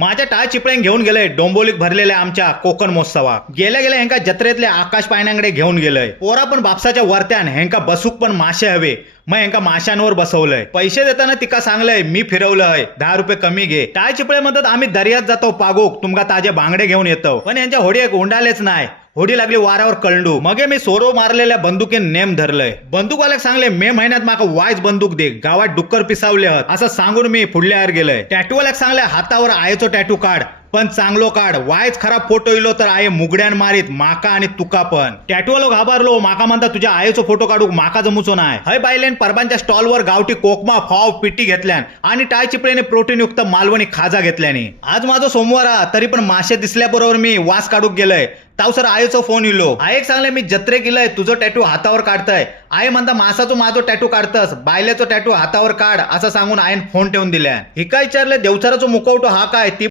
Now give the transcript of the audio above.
माझ्या टाळ चिपळ्यान घेऊन गेलंय डोंबोलीत भरलेल्या आमच्या कोकण महोत्सवात गेल्या गेल्या हेंका जत्रेतले आकाश पाळण्यांकडे घेऊन गेलंय. पोरा पण बापसाच्या वरत्यान हेंका बसूक पण माशे हवे, मग हेंका माशांवर बसवलंय. पैसे देताना तिका सांगलंय मी फिरवलंय, 10 रुपये कमी घे. टाळ चिपळे म्हणतात आम्ही दर्यात जातो पागोक, तुमका ताजे बांगडे घेऊन येतो. पण यांच्या होडी एक उंडालेच नाही. होडी लागली वाऱ्यावर कळंडू. मगे मी सोरो मारलेल्या बंदुकीन नेम धरलंय. बंदूकवाल्याक सांगले मे महिन्यात माका वायच बंदूक दे, गावात डुक्कर पिसावले हत असं सांगून मी पुढल्यावर गेलंय. टॅटूवाल्याक सांगले हातावर आयेचो टॅटू काढ, पण चांगलो काढ. वायच खराब फोटो इलो तर आये मुगड्यान मारीत माका आणि तुका पण. टॅटूवालो घाबरलो. माका म्हणता तुझ्या आईचो फोटो काढूक माका जमूचो नाही. हय बायलेन परबांच्या स्टॉलवर गावठी कोकमा फाव पिटी घेतल्यान आणि टाळ चिपळेने प्रोटीन युक्त मालवणी खाजा घेतल्याने. आज माझा सोमवार हा, तरी पण मासे दिसल्याबरोबर मी वास काढूक गेलंय. तावसर आईचो फोन इलो. आईक सांगले मी जत्रे गेलंय, तुझो टॅटू हातावर काढताय. आई म्हणता मासाचो माझो टॅटू काढतस, बायलेचो टॅटू हातावर काढ असं सांगून आईन फोन ठेवून दिल्या. हिका विचारले देवचाराचो मुखवटो हा काय. ती